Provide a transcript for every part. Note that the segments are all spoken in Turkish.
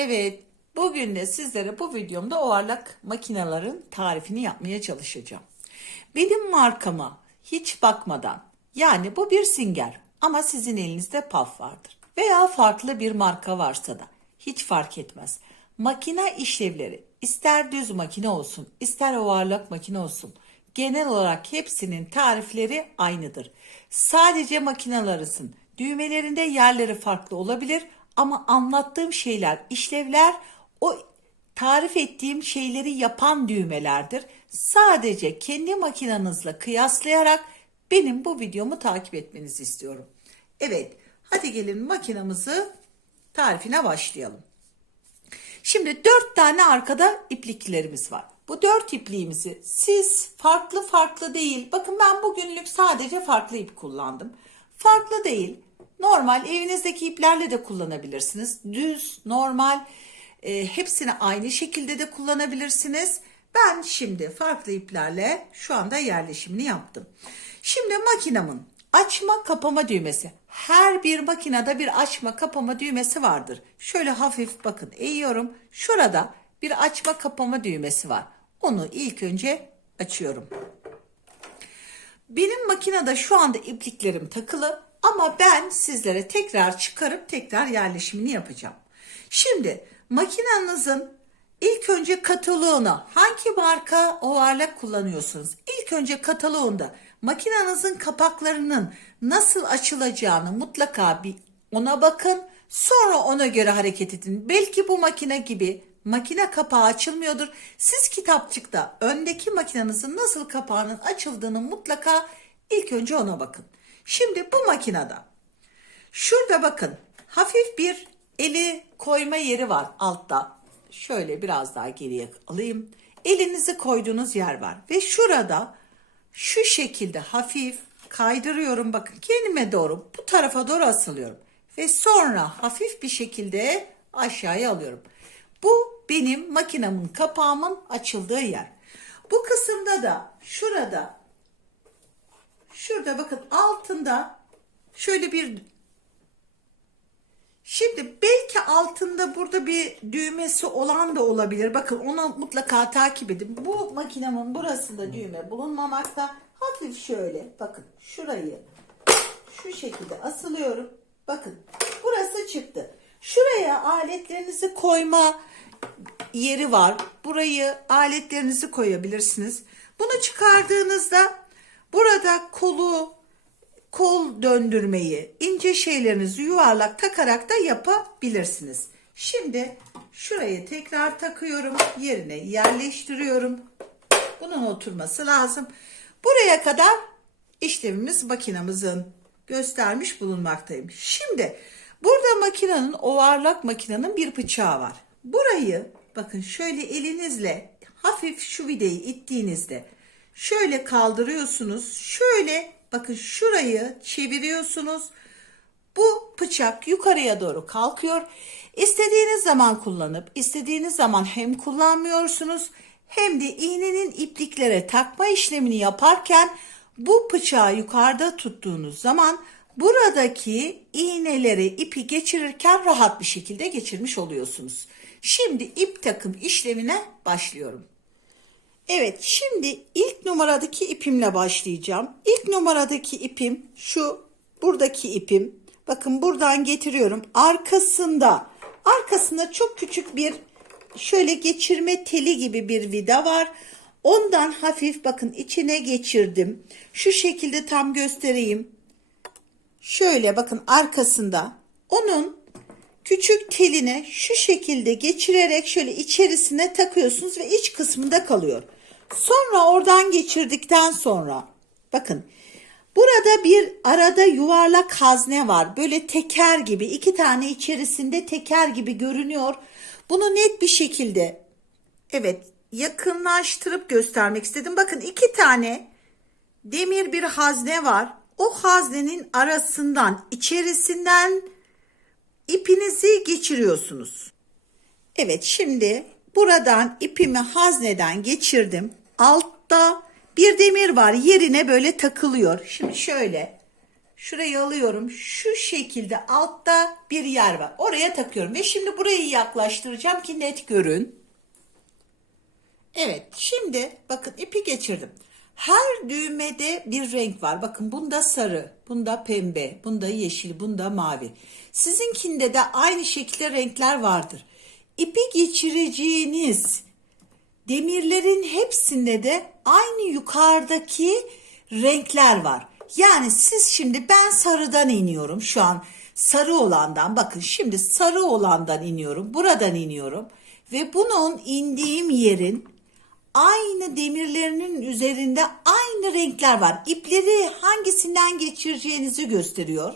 Evet, bugün de sizlere bu videomda ovarlak makinelerin tarifini yapmaya çalışacağım. Benim markama hiç bakmadan, yani bu bir Singer ama sizin elinizde PAF vardır. Veya farklı bir marka varsa da hiç fark etmez. Makine işlevleri ister düz makine olsun, ister ovarlak makine olsun. Genel olarak hepsinin tarifleri aynıdır. Sadece makinalarısın. Düğmelerinde yerleri farklı olabilir ama anlattığım şeyler, işlevler o tarif ettiğim şeyleri yapan düğmelerdir. Sadece kendi makinenizle kıyaslayarak benim bu videomu takip etmenizi istiyorum. Evet, hadi gelin makinamızı tarifine başlayalım. Şimdi dört tane arkada ipliklerimiz var. Bu dört ipliğimizi siz farklı farklı değil. Bakın ben bugünlük sadece farklı ip kullandım. Farklı değil. Normal evinizdeki iplerle de kullanabilirsiniz. Düz, normal e, hepsini aynı şekilde de kullanabilirsiniz. Ben şimdi farklı iplerle şu anda yerleşimini yaptım. Şimdi makinamın açma kapama düğmesi. Her bir makinede bir açma kapama düğmesi vardır. Şöyle hafif bakın eğiyorum. Şurada bir açma kapama düğmesi var. Onu ilk önce açıyorum. Benim makinede şu anda ipliklerim takılı ama ben sizlere tekrar çıkarıp tekrar yerleşimini yapacağım. Şimdi makinenizin ilk önce kataloğuna hangi marka ovarlak kullanıyorsunuz? İlk önce kataloğunda makinenizin kapaklarının nasıl açılacağını mutlaka bir ona bakın. Sonra ona göre hareket edin. Belki bu makine gibi makine kapağı açılmıyordur. Siz kitapçıkta öndeki makinenizin nasıl kapağının açıldığını mutlaka ilk önce ona bakın. Şimdi bu makinede şurada bakın hafif bir eli koyma yeri var altta. Şöyle biraz daha geriye alayım. Elinizi koyduğunuz yer var ve şurada şu şekilde hafif kaydırıyorum bakın kendime doğru bu tarafa doğru asılıyorum ve sonra hafif bir şekilde aşağıya alıyorum. Bu benim makinamın kapağımın açıldığı yer. Bu kısımda da şurada şurada bakın altında şöyle bir Şimdi belki altında burada bir düğmesi olan da olabilir. Bakın onu mutlaka takip edin. Bu makinemin burasında düğme bulunmamakta. Hafif şöyle bakın şurayı şu şekilde asılıyorum. Bakın burası çıktı. Şuraya aletlerinizi koyma yeri var. Burayı aletlerinizi koyabilirsiniz. Bunu çıkardığınızda burada kolu kol döndürmeyi, ince şeylerinizi yuvarlak takarak da yapabilirsiniz. Şimdi şurayı tekrar takıyorum. Yerine yerleştiriyorum. Bunun oturması lazım. Buraya kadar işlemimiz makinamızın göstermiş bulunmaktayım. Şimdi burada makinenin ovarlak makinenin bir bıçağı var. Burayı bakın şöyle elinizle hafif şu vidayı ittiğinizde şöyle kaldırıyorsunuz. Şöyle bakın şurayı çeviriyorsunuz. Bu bıçak yukarıya doğru kalkıyor. İstediğiniz zaman kullanıp istediğiniz zaman hem kullanmıyorsunuz hem de iğnenin ipliklere takma işlemini yaparken bu bıçağı yukarıda tuttuğunuz zaman buradaki iğneleri ipi geçirirken rahat bir şekilde geçirmiş oluyorsunuz. Şimdi ip takım işlemine başlıyorum. Evet şimdi ilk numaradaki ipimle başlayacağım. İlk numaradaki ipim şu buradaki ipim. Bakın buradan getiriyorum. Arkasında arkasında çok küçük bir şöyle geçirme teli gibi bir vida var. Ondan hafif bakın içine geçirdim. Şu şekilde tam göstereyim. Şöyle bakın arkasında onun küçük teline şu şekilde geçirerek şöyle içerisine takıyorsunuz ve iç kısmında kalıyor. Sonra oradan geçirdikten sonra bakın burada bir arada yuvarlak hazne var. Böyle teker gibi iki tane içerisinde teker gibi görünüyor. Bunu net bir şekilde evet yakınlaştırıp göstermek istedim. Bakın iki tane demir bir hazne var. O haznenin arasından içerisinden ipinizi geçiriyorsunuz. Evet şimdi buradan ipimi hazneden geçirdim. Altta bir demir var yerine böyle takılıyor. Şimdi şöyle Şurayı alıyorum. Şu şekilde altta bir yer var. Oraya takıyorum. Ve şimdi burayı yaklaştıracağım ki net görün. Evet şimdi bakın ipi geçirdim. Her düğmede bir renk var. Bakın bunda sarı, bunda pembe, bunda yeşil, bunda mavi. Sizinkinde de aynı şekilde renkler vardır. İpi geçireceğiniz demirlerin hepsinde de aynı yukarıdaki renkler var. Yani siz şimdi ben sarıdan iniyorum şu an sarı olandan bakın şimdi sarı olandan iniyorum buradan iniyorum ve bunun indiğim yerin aynı demirlerinin üzerinde aynı renkler var. İpleri hangisinden geçireceğinizi gösteriyor.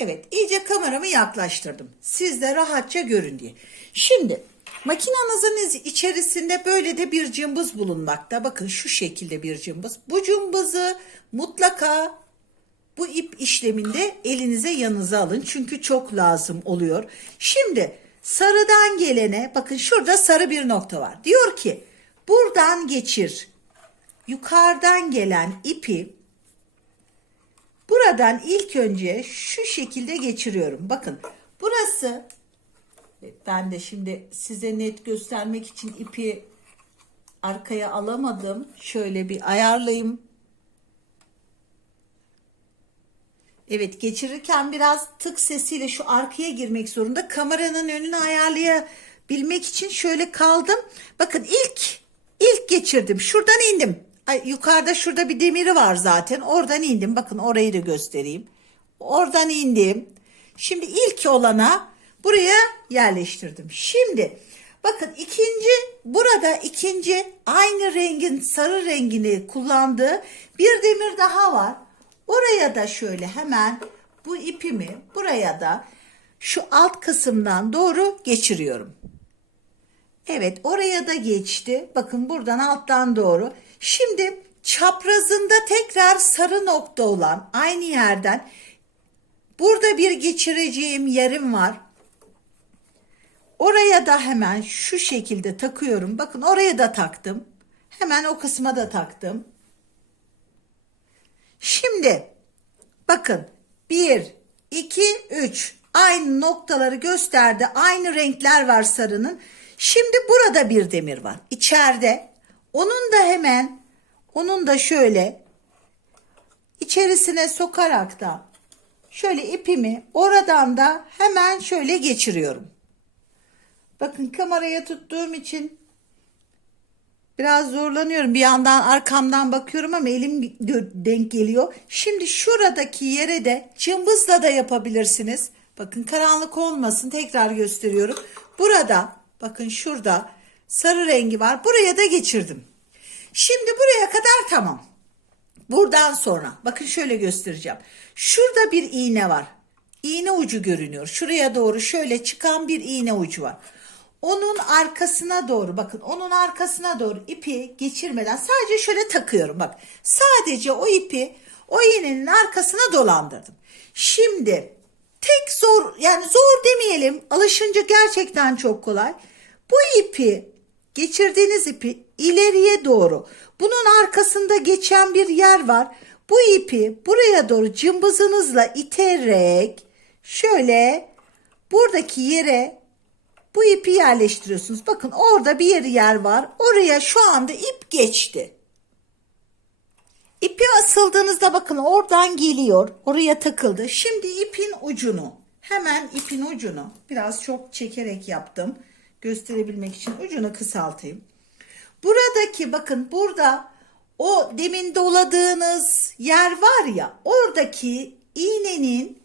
Evet, iyice kameramı yaklaştırdım. Siz de rahatça görün diye. Şimdi makinenizin içerisinde böyle de bir cımbız bulunmakta. Bakın şu şekilde bir cımbız. Bu cımbızı mutlaka bu ip işleminde elinize yanınıza alın. Çünkü çok lazım oluyor. Şimdi sarıdan gelene bakın şurada sarı bir nokta var. Diyor ki buradan geçir. Yukarıdan gelen ipi Buradan ilk önce şu şekilde geçiriyorum. Bakın burası ben de şimdi size net göstermek için ipi arkaya alamadım. Şöyle bir ayarlayayım. Evet geçirirken biraz tık sesiyle şu arkaya girmek zorunda. Kameranın önünü ayarlayabilmek için şöyle kaldım. Bakın ilk ilk geçirdim. Şuradan indim. Ay, yukarıda şurada bir demiri var zaten. Oradan indim. Bakın orayı da göstereyim. Oradan indim. Şimdi ilk olana buraya yerleştirdim. Şimdi bakın ikinci burada ikinci aynı rengin sarı rengini kullandığı bir demir daha var. Oraya da şöyle hemen bu ipimi buraya da şu alt kısımdan doğru geçiriyorum. Evet oraya da geçti. Bakın buradan alttan doğru. Şimdi çaprazında tekrar sarı nokta olan aynı yerden burada bir geçireceğim yerim var. Oraya da hemen şu şekilde takıyorum. Bakın oraya da taktım. Hemen o kısma da taktım. Şimdi bakın 1, 2, 3 aynı noktaları gösterdi. Aynı renkler var sarının. Şimdi burada bir demir var. İçeride. Onun da hemen onun da şöyle içerisine sokarak da şöyle ipimi oradan da hemen şöyle geçiriyorum. Bakın kameraya tuttuğum için biraz zorlanıyorum. Bir yandan arkamdan bakıyorum ama elim denk geliyor. Şimdi şuradaki yere de cımbızla da yapabilirsiniz. Bakın karanlık olmasın tekrar gösteriyorum. Burada bakın şurada sarı rengi var. Buraya da geçirdim. Şimdi buraya kadar tamam. Buradan sonra bakın şöyle göstereceğim. Şurada bir iğne var. İğne ucu görünüyor. Şuraya doğru şöyle çıkan bir iğne ucu var. Onun arkasına doğru bakın onun arkasına doğru ipi geçirmeden sadece şöyle takıyorum bak. Sadece o ipi o iğnenin arkasına dolandırdım. Şimdi tek zor yani zor demeyelim alışınca gerçekten çok kolay. Bu ipi geçirdiğiniz ipi ileriye doğru bunun arkasında geçen bir yer var. Bu ipi buraya doğru cımbızınızla iterek şöyle buradaki yere bu ipi yerleştiriyorsunuz. Bakın orada bir yeri yer var. Oraya şu anda ip geçti. İpi asıldığınızda bakın oradan geliyor. Oraya takıldı. Şimdi ipin ucunu hemen ipin ucunu biraz çok çekerek yaptım. Gösterebilmek için ucunu kısaltayım. Buradaki bakın burada o demin doladığınız yer var ya oradaki iğnenin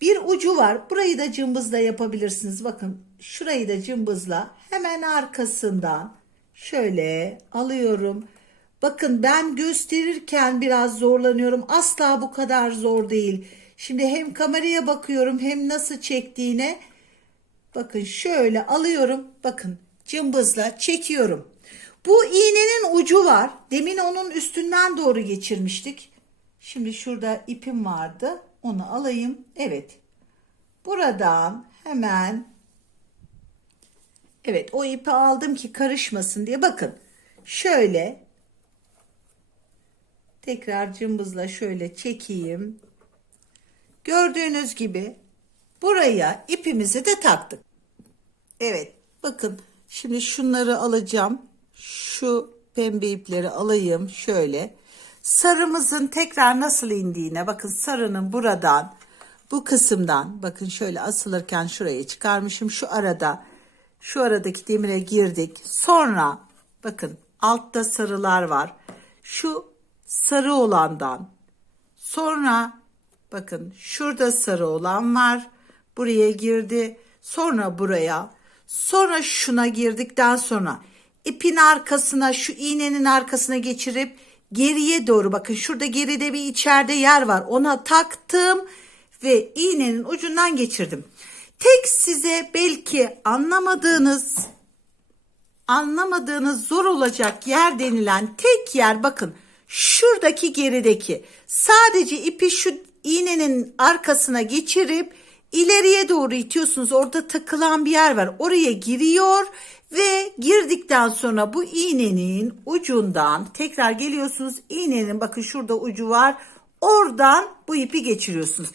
bir ucu var. Burayı da cımbızla yapabilirsiniz. Bakın şurayı da cımbızla hemen arkasından şöyle alıyorum. Bakın ben gösterirken biraz zorlanıyorum. Asla bu kadar zor değil. Şimdi hem kameraya bakıyorum hem nasıl çektiğine. Bakın şöyle alıyorum. Bakın cımbızla çekiyorum. Bu iğnenin ucu var. Demin onun üstünden doğru geçirmiştik. Şimdi şurada ipim vardı. Onu alayım. Evet. Buradan hemen Evet o ipi aldım ki karışmasın diye. Bakın şöyle Tekrar cımbızla şöyle çekeyim. Gördüğünüz gibi buraya ipimizi de taktık. Evet bakın şimdi şunları alacağım. Şu pembe ipleri alayım şöyle. Sarımızın tekrar nasıl indiğine bakın sarının buradan bu kısımdan bakın şöyle asılırken şuraya çıkarmışım şu arada şu aradaki demire girdik. Sonra bakın altta sarılar var. Şu sarı olandan sonra bakın şurada sarı olan var. Buraya girdi. Sonra buraya. Sonra şuna girdikten sonra ipin arkasına şu iğnenin arkasına geçirip geriye doğru bakın şurada geride bir içeride yer var. Ona taktım ve iğnenin ucundan geçirdim. Tek size belki anlamadığınız anlamadığınız zor olacak yer denilen tek yer bakın şuradaki gerideki sadece ipi şu iğnenin arkasına geçirip ileriye doğru itiyorsunuz orada takılan bir yer var oraya giriyor ve girdikten sonra bu iğnenin ucundan tekrar geliyorsunuz iğnenin bakın şurada ucu var oradan bu ipi geçiriyorsunuz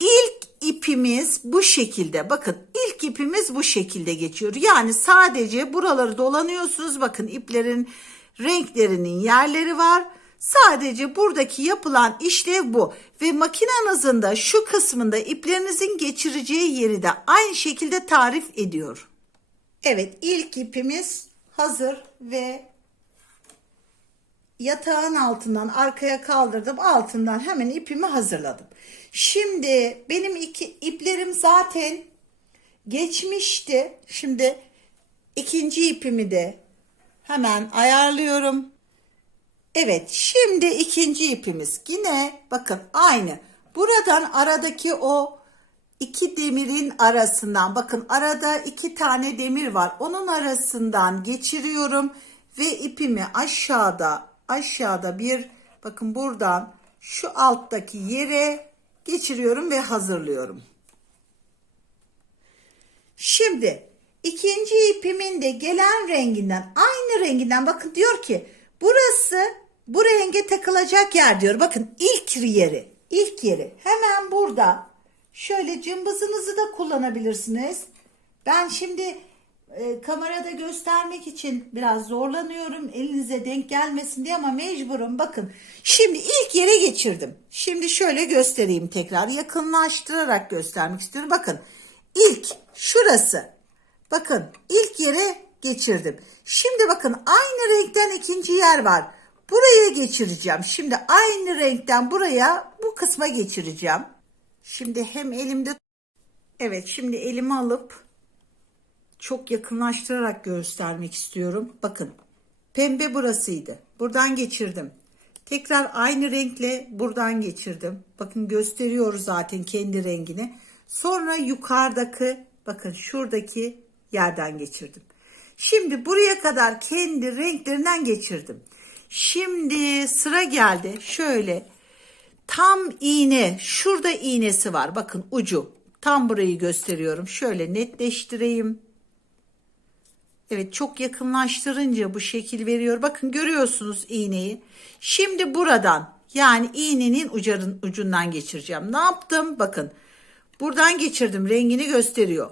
İlk ipimiz bu şekilde. Bakın ilk ipimiz bu şekilde geçiyor. Yani sadece buraları dolanıyorsunuz. Bakın iplerin renklerinin yerleri var. Sadece buradaki yapılan işlev bu. Ve makinenizin de şu kısmında iplerinizin geçireceği yeri de aynı şekilde tarif ediyor. Evet ilk ipimiz hazır ve yatağın altından arkaya kaldırdım. Altından hemen ipimi hazırladım. Şimdi benim iki iplerim zaten geçmişti. Şimdi ikinci ipimi de hemen ayarlıyorum. Evet şimdi ikinci ipimiz yine bakın aynı. Buradan aradaki o iki demirin arasından bakın arada iki tane demir var. Onun arasından geçiriyorum ve ipimi aşağıda aşağıda bir bakın buradan şu alttaki yere geçiriyorum ve hazırlıyorum. Şimdi ikinci ipimin de gelen renginden aynı renginden bakın diyor ki burası bu renge takılacak yer diyor. Bakın ilk yeri ilk yeri hemen burada şöyle cımbızınızı da kullanabilirsiniz. Ben şimdi e, kamerada göstermek için biraz zorlanıyorum. Elinize denk gelmesin diye ama mecburum. Bakın şimdi ilk yere geçirdim. Şimdi şöyle göstereyim tekrar. Yakınlaştırarak göstermek istiyorum. Bakın ilk şurası. Bakın ilk yere geçirdim. Şimdi bakın aynı renkten ikinci yer var. Buraya geçireceğim. Şimdi aynı renkten buraya bu kısma geçireceğim. Şimdi hem elimde Evet şimdi elimi alıp çok yakınlaştırarak göstermek istiyorum. Bakın pembe burasıydı. Buradan geçirdim. Tekrar aynı renkle buradan geçirdim. Bakın gösteriyor zaten kendi rengini. Sonra yukarıdaki bakın şuradaki yerden geçirdim. Şimdi buraya kadar kendi renklerinden geçirdim. Şimdi sıra geldi. Şöyle tam iğne şurada iğnesi var. Bakın ucu. Tam burayı gösteriyorum. Şöyle netleştireyim. Evet çok yakınlaştırınca bu şekil veriyor. Bakın görüyorsunuz iğneyi. Şimdi buradan yani iğnenin ucarın, ucundan geçireceğim. Ne yaptım? Bakın buradan geçirdim rengini gösteriyor.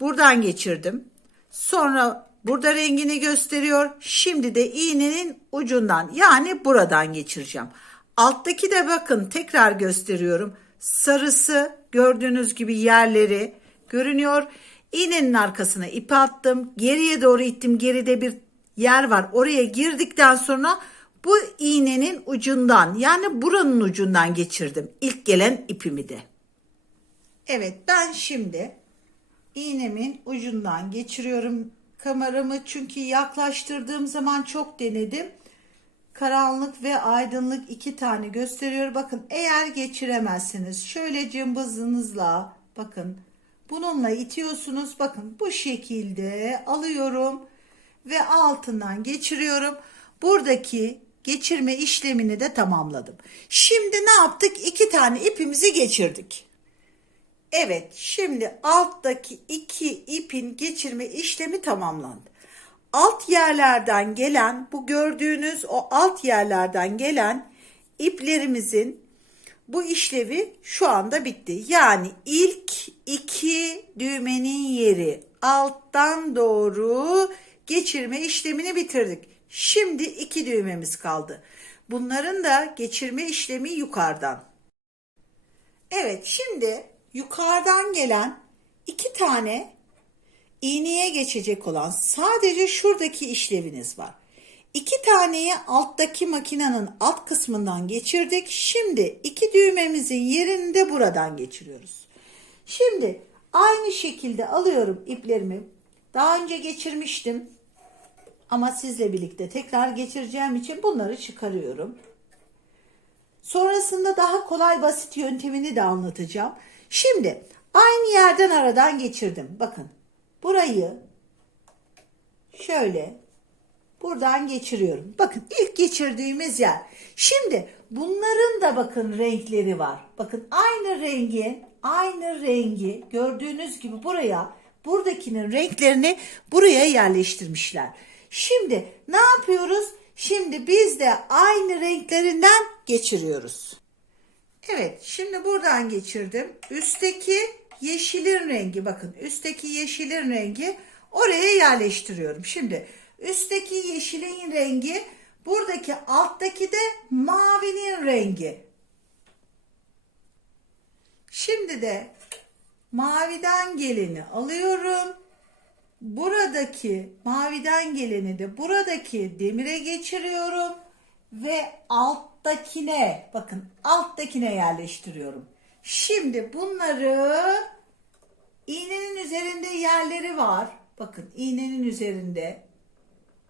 Buradan geçirdim. Sonra burada rengini gösteriyor. Şimdi de iğnenin ucundan yani buradan geçireceğim. Alttaki de bakın tekrar gösteriyorum. Sarısı gördüğünüz gibi yerleri görünüyor. İğnenin arkasına ip attım. Geriye doğru ittim. Geride bir yer var. Oraya girdikten sonra bu iğnenin ucundan yani buranın ucundan geçirdim. İlk gelen ipimi de. Evet ben şimdi iğnemin ucundan geçiriyorum kameramı çünkü yaklaştırdığım zaman çok denedim. Karanlık ve aydınlık iki tane gösteriyor. Bakın eğer geçiremezsiniz şöyle cımbızınızla bakın bununla itiyorsunuz. Bakın bu şekilde alıyorum ve altından geçiriyorum. Buradaki geçirme işlemini de tamamladım. Şimdi ne yaptık? İki tane ipimizi geçirdik. Evet, şimdi alttaki iki ipin geçirme işlemi tamamlandı. Alt yerlerden gelen, bu gördüğünüz o alt yerlerden gelen iplerimizin bu işlevi şu anda bitti. Yani ilk iki düğmenin yeri alttan doğru geçirme işlemini bitirdik. Şimdi iki düğmemiz kaldı. Bunların da geçirme işlemi yukarıdan. Evet şimdi yukarıdan gelen iki tane iğneye geçecek olan sadece şuradaki işleviniz var. İki taneyi alttaki makinenin alt kısmından geçirdik. Şimdi iki düğmemizin yerini de buradan geçiriyoruz. Şimdi aynı şekilde alıyorum iplerimi. Daha önce geçirmiştim. Ama sizle birlikte tekrar geçireceğim için bunları çıkarıyorum. Sonrasında daha kolay basit yöntemini de anlatacağım. Şimdi aynı yerden aradan geçirdim. Bakın burayı şöyle buradan geçiriyorum. Bakın ilk geçirdiğimiz yer. Şimdi bunların da bakın renkleri var. Bakın aynı rengi, aynı rengi gördüğünüz gibi buraya buradakinin renklerini buraya yerleştirmişler. Şimdi ne yapıyoruz? Şimdi biz de aynı renklerinden geçiriyoruz. Evet, şimdi buradan geçirdim. Üstteki yeşilin rengi bakın. Üstteki yeşilin rengi oraya yerleştiriyorum. Şimdi üstteki yeşilin rengi buradaki alttaki de mavinin rengi. Şimdi de maviden geleni alıyorum. Buradaki maviden geleni de buradaki demire geçiriyorum ve alttakine bakın alttakine yerleştiriyorum. Şimdi bunları iğnenin üzerinde yerleri var. Bakın iğnenin üzerinde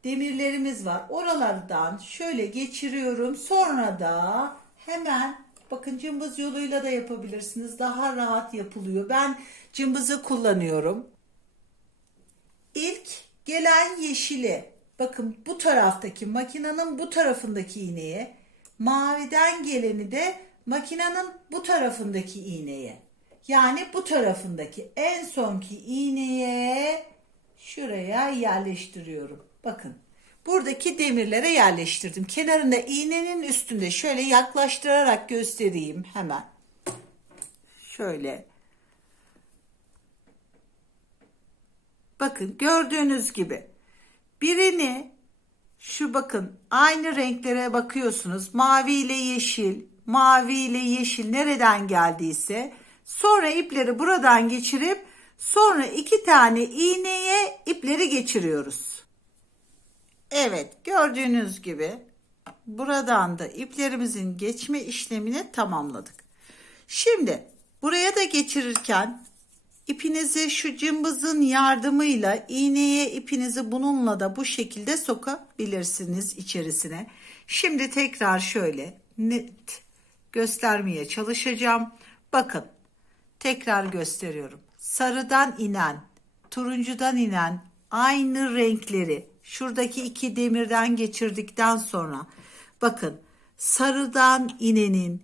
demirlerimiz var. Oralardan şöyle geçiriyorum. Sonra da hemen bakın cımbız yoluyla da yapabilirsiniz. Daha rahat yapılıyor. Ben cımbızı kullanıyorum. İlk gelen yeşili bakın bu taraftaki makinenin bu tarafındaki iğneye maviden geleni de makinenin bu tarafındaki iğneye yani bu tarafındaki en sonki iğneye şuraya yerleştiriyorum. Bakın buradaki demirlere yerleştirdim. Kenarında iğnenin üstünde şöyle yaklaştırarak göstereyim hemen. Şöyle Bakın gördüğünüz gibi birini şu bakın aynı renklere bakıyorsunuz. Mavi ile yeşil, mavi ile yeşil nereden geldiyse sonra ipleri buradan geçirip sonra iki tane iğneye ipleri geçiriyoruz. Evet gördüğünüz gibi buradan da iplerimizin geçme işlemini tamamladık. Şimdi buraya da geçirirken İpinizi şu cımbızın yardımıyla iğneye ipinizi bununla da bu şekilde sokabilirsiniz içerisine. Şimdi tekrar şöyle net göstermeye çalışacağım. Bakın tekrar gösteriyorum. Sarıdan inen, turuncudan inen aynı renkleri şuradaki iki demirden geçirdikten sonra bakın sarıdan inenin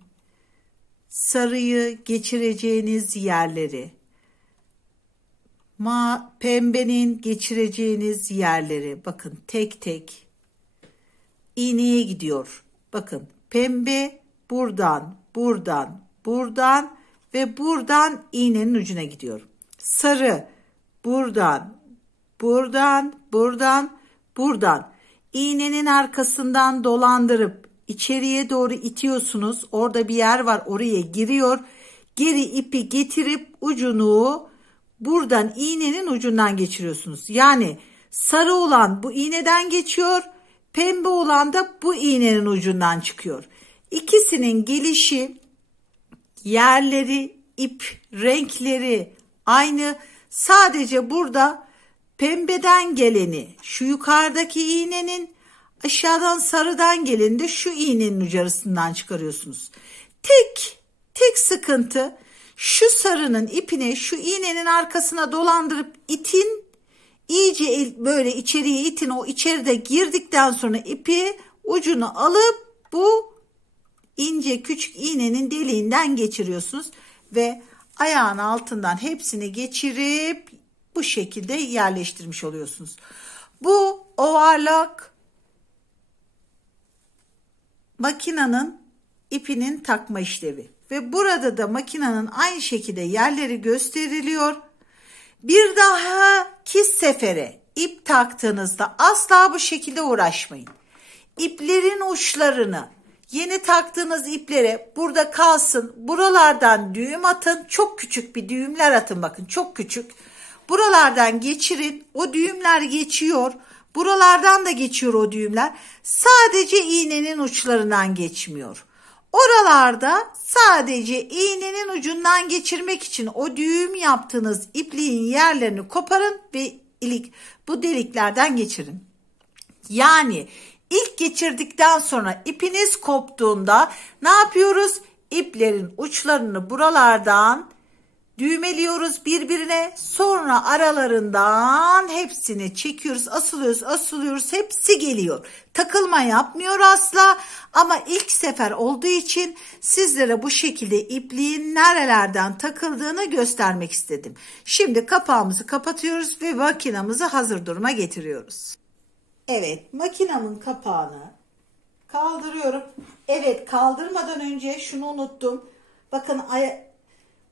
sarıyı geçireceğiniz yerleri ma pembenin geçireceğiniz yerleri bakın tek tek iğneye gidiyor. Bakın pembe buradan, buradan, buradan ve buradan iğnenin ucuna gidiyor. Sarı buradan, buradan, buradan, buradan. İğnenin arkasından dolandırıp içeriye doğru itiyorsunuz. Orada bir yer var oraya giriyor. Geri ipi getirip ucunu buradan iğnenin ucundan geçiriyorsunuz. Yani sarı olan bu iğneden geçiyor, pembe olan da bu iğnenin ucundan çıkıyor. İkisinin gelişi, yerleri, ip renkleri aynı. Sadece burada pembeden geleni şu yukarıdaki iğnenin aşağıdan sarıdan geleni de şu iğnenin ucu arasından çıkarıyorsunuz. Tek tek sıkıntı şu sarının ipine şu iğnenin arkasına dolandırıp itin iyice böyle içeriye itin o içeride girdikten sonra ipi ucunu alıp bu ince küçük iğnenin deliğinden geçiriyorsunuz ve ayağın altından hepsini geçirip bu şekilde yerleştirmiş oluyorsunuz. Bu ovarlak makinanın ipinin takma işlevi. Ve burada da makinenin aynı şekilde yerleri gösteriliyor. Bir dahaki sefere ip taktığınızda asla bu şekilde uğraşmayın. İplerin uçlarını yeni taktığınız iplere burada kalsın. Buralardan düğüm atın. Çok küçük bir düğümler atın bakın çok küçük. Buralardan geçirin. O düğümler geçiyor. Buralardan da geçiyor o düğümler. Sadece iğnenin uçlarından geçmiyor. Oralarda sadece iğnenin ucundan geçirmek için o düğüm yaptığınız ipliğin yerlerini koparın ve ilik bu deliklerden geçirin. Yani ilk geçirdikten sonra ipiniz koptuğunda ne yapıyoruz? İplerin uçlarını buralardan düğmeliyoruz birbirine. Sonra aralarından hepsini çekiyoruz, asılıyoruz, asılıyoruz. Hepsi geliyor. Takılma yapmıyor asla ama ilk sefer olduğu için sizlere bu şekilde ipliğin nerelerden takıldığını göstermek istedim. Şimdi kapağımızı kapatıyoruz ve makinamızı hazır duruma getiriyoruz. Evet, makinamın kapağını kaldırıyorum. Evet, kaldırmadan önce şunu unuttum. Bakın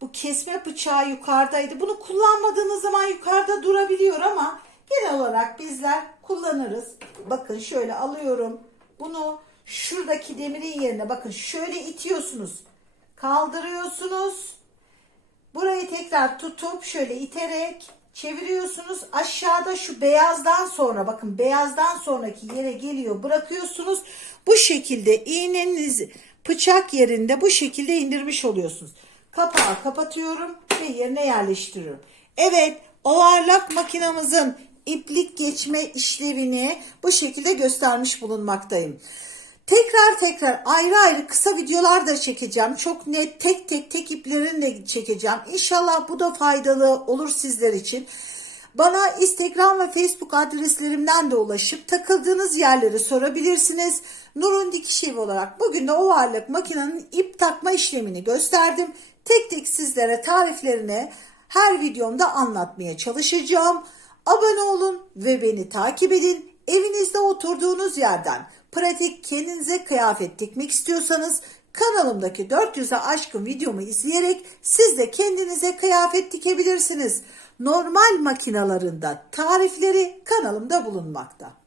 bu kesme bıçağı yukarıdaydı. Bunu kullanmadığınız zaman yukarıda durabiliyor ama genel olarak bizler kullanırız. Bakın şöyle alıyorum. Bunu şuradaki demirin yerine bakın şöyle itiyorsunuz. Kaldırıyorsunuz. Burayı tekrar tutup şöyle iterek çeviriyorsunuz. Aşağıda şu beyazdan sonra bakın beyazdan sonraki yere geliyor bırakıyorsunuz. Bu şekilde iğnenizi bıçak yerinde bu şekilde indirmiş oluyorsunuz. Kapağı kapatıyorum ve yerine yerleştiriyorum. Evet ovarlak makinamızın iplik geçme işlevini bu şekilde göstermiş bulunmaktayım. Tekrar tekrar ayrı ayrı kısa videolar da çekeceğim. Çok net tek tek tek iplerini de çekeceğim. İnşallah bu da faydalı olur sizler için. Bana Instagram ve Facebook adreslerimden de ulaşıp takıldığınız yerleri sorabilirsiniz. Nurun Dikiş Evi olarak bugün de ovarlık makinenin ip takma işlemini gösterdim. Tek tek sizlere tariflerini her videomda anlatmaya çalışacağım. Abone olun ve beni takip edin. Evinizde oturduğunuz yerden pratik kendinize kıyafet dikmek istiyorsanız kanalımdaki 400'e aşkın videomu izleyerek siz de kendinize kıyafet dikebilirsiniz. Normal makinalarında tarifleri kanalımda bulunmakta.